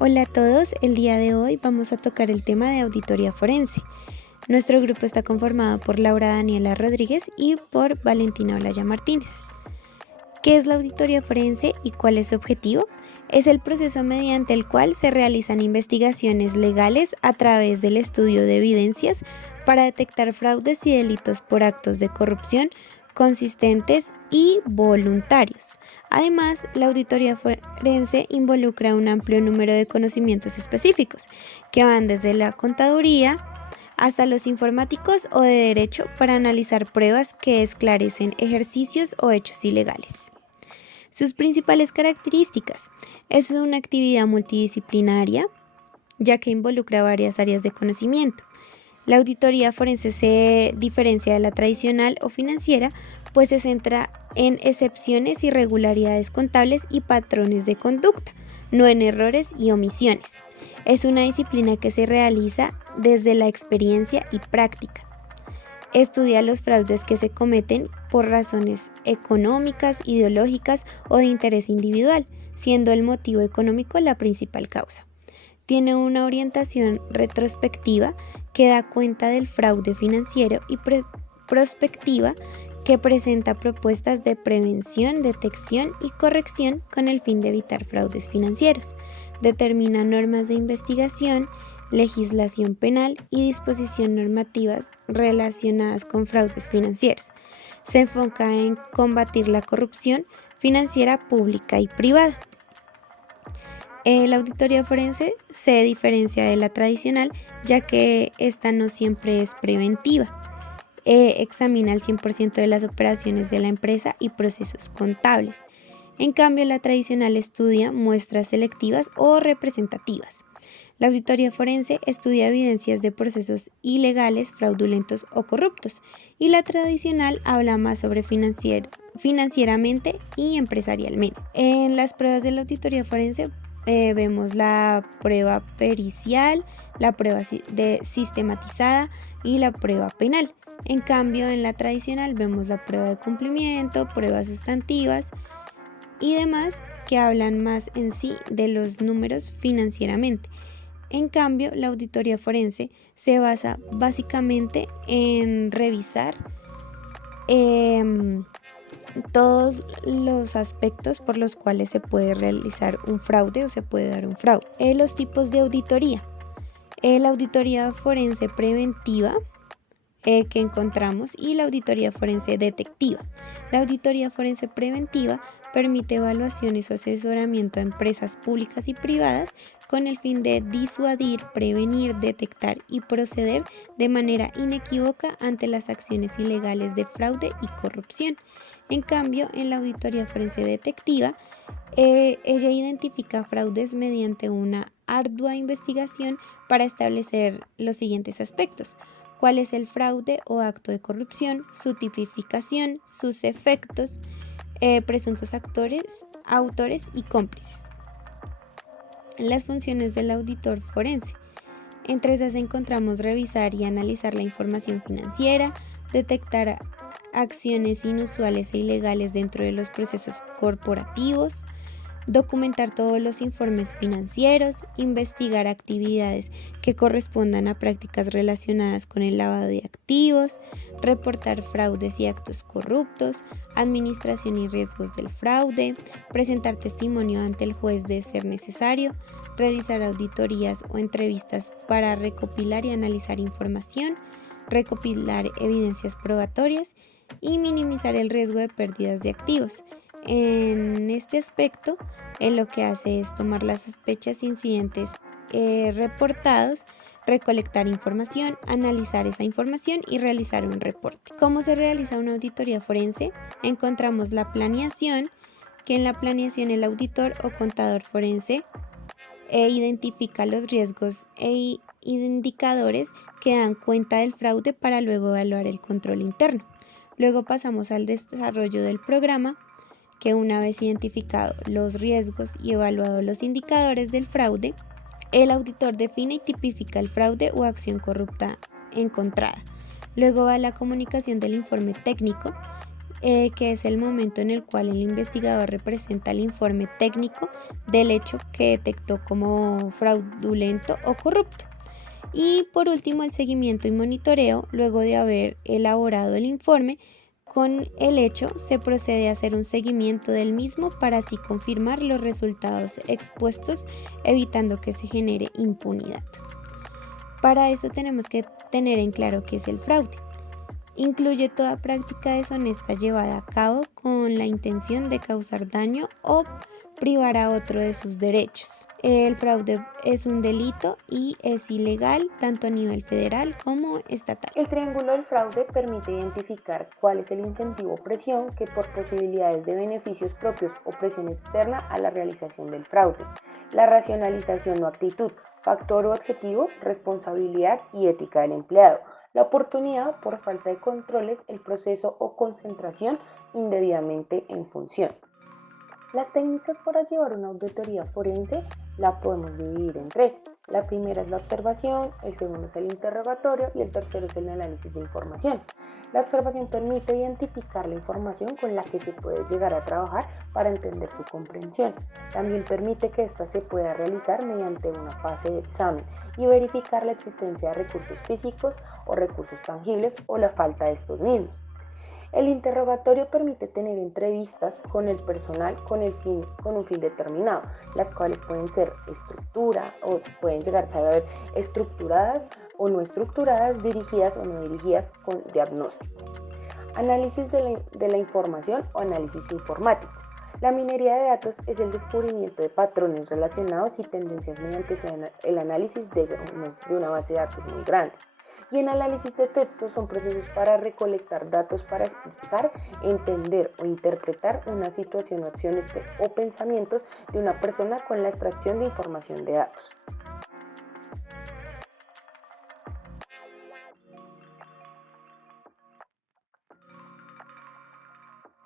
Hola a todos, el día de hoy vamos a tocar el tema de auditoría forense. Nuestro grupo está conformado por Laura Daniela Rodríguez y por Valentina Olaya Martínez. ¿Qué es la auditoría forense y cuál es su objetivo? Es el proceso mediante el cual se realizan investigaciones legales a través del estudio de evidencias para detectar fraudes y delitos por actos de corrupción consistentes y voluntarios. Además, la auditoría forense involucra un amplio número de conocimientos específicos que van desde la contaduría hasta los informáticos o de derecho para analizar pruebas que esclarecen ejercicios o hechos ilegales. Sus principales características: es una actividad multidisciplinaria, ya que involucra varias áreas de conocimiento. La auditoría forense se diferencia de la tradicional o financiera, pues se centra en excepciones, irregularidades contables y patrones de conducta, no en errores y omisiones. Es una disciplina que se realiza desde la experiencia y práctica. Estudia los fraudes que se cometen por razones económicas, ideológicas o de interés individual, siendo el motivo económico la principal causa. Tiene una orientación retrospectiva que da cuenta del fraude financiero y prospectiva que presenta propuestas de prevención, detección y corrección con el fin de evitar fraudes financieros. Determina normas de investigación, legislación penal y disposiciones normativas relacionadas con fraudes financieros. Se enfoca en combatir la corrupción financiera pública y privada. La auditoría forense se diferencia de la tradicional, ya que esta no siempre es preventiva. Examina el 100% de las operaciones de la empresa y procesos contables. En cambio, la tradicional estudia muestras selectivas o representativas. La auditoría forense estudia evidencias de procesos ilegales, fraudulentos o corruptos, y la tradicional habla más sobre financieramente y empresarialmente. En las pruebas de la auditoría forense vemos la prueba pericial, la prueba sistematizada y la prueba penal. En cambio, en la tradicional vemos la prueba de cumplimiento, pruebas sustantivas y demás que hablan más en sí de los números financieramente. En cambio, la auditoría forense se basa básicamente en revisar todos los aspectos por los cuales se puede realizar un fraude o se puede dar un fraude. Los tipos de auditoría. La auditoría forense preventiva que encontramos y la auditoría forense detectiva. La auditoría forense preventiva permite evaluaciones o asesoramiento a empresas públicas y privadas con el fin de disuadir, prevenir, detectar y proceder de manera inequívoca ante las acciones ilegales de fraude y corrupción. En cambio, en la auditoría forense detectiva, ella identifica fraudes mediante una ardua investigación para establecer los siguientes aspectos: cuál es el fraude o acto de corrupción, su tipificación, sus efectos, presuntos autores y cómplices. Las funciones del auditor forense. Entre esas encontramos revisar y analizar la información financiera, detectar acciones inusuales e ilegales dentro de los procesos corporativos, documentar todos los informes financieros, investigar actividades que correspondan a prácticas relacionadas con el lavado de activos, reportar fraudes y actos corruptos, administración y riesgos del fraude, presentar testimonio ante el juez de ser necesario, realizar auditorías o entrevistas para recopilar y analizar información, recopilar evidencias probatorias y minimizar el riesgo de pérdidas de activos. En este aspecto, lo que hace es tomar las sospechas e incidentes reportados, recolectar información, analizar esa información y realizar un reporte. ¿Cómo se realiza una auditoría forense? Encontramos la planeación, que en la planeación el auditor o contador forense identifica los riesgos e indicadores que dan cuenta del fraude para luego evaluar el control interno. Luego pasamos al desarrollo del programa, que una vez identificados los riesgos y evaluados los indicadores del fraude, el auditor define y tipifica el fraude o acción corrupta encontrada. Luego va la comunicación del informe técnico, que es el momento en el cual el investigador representa el informe técnico del hecho que detectó como fraudulento o corrupto. Y por último, el seguimiento y monitoreo. Luego de haber elaborado el informe con el hecho, se procede a hacer un seguimiento del mismo para así confirmar los resultados expuestos, evitando que se genere impunidad. Para eso tenemos que tener en claro qué es el fraude. Incluye toda práctica deshonesta llevada a cabo con la intención de causar daño o privar a otro de sus derechos. El fraude es un delito y es ilegal tanto a nivel federal como estatal. El triángulo del fraude permite identificar cuál es el incentivo o presión que por posibilidades de beneficios propios o presión externa a la realización del fraude. La racionalización o actitud, factor o objetivo, responsabilidad y ética del empleado. La oportunidad por falta de controles, el proceso o concentración indebidamente en función. Las técnicas para llevar una auditoría forense la podemos dividir en tres. La primera es la observación, el segundo es el interrogatorio y el tercero es el análisis de información. La observación permite identificar la información con la que se puede llegar a trabajar para entender su comprensión. También permite que ésta se pueda realizar mediante una fase de examen y verificar la existencia de recursos físicos o recursos tangibles o la falta de estos mismos. El interrogatorio permite tener entrevistas con el personal con un fin determinado, las cuales pueden ser o pueden llegar a ser estructuradas o no estructuradas, dirigidas o no dirigidas con diagnóstico. Análisis de la información o análisis informático. La minería de datos es el descubrimiento de patrones relacionados y tendencias mediante el análisis de una base de datos muy grande. Y en análisis de texto son procesos para recolectar datos para explicar, entender o interpretar una situación, acciones o pensamientos de una persona con la extracción de información de datos.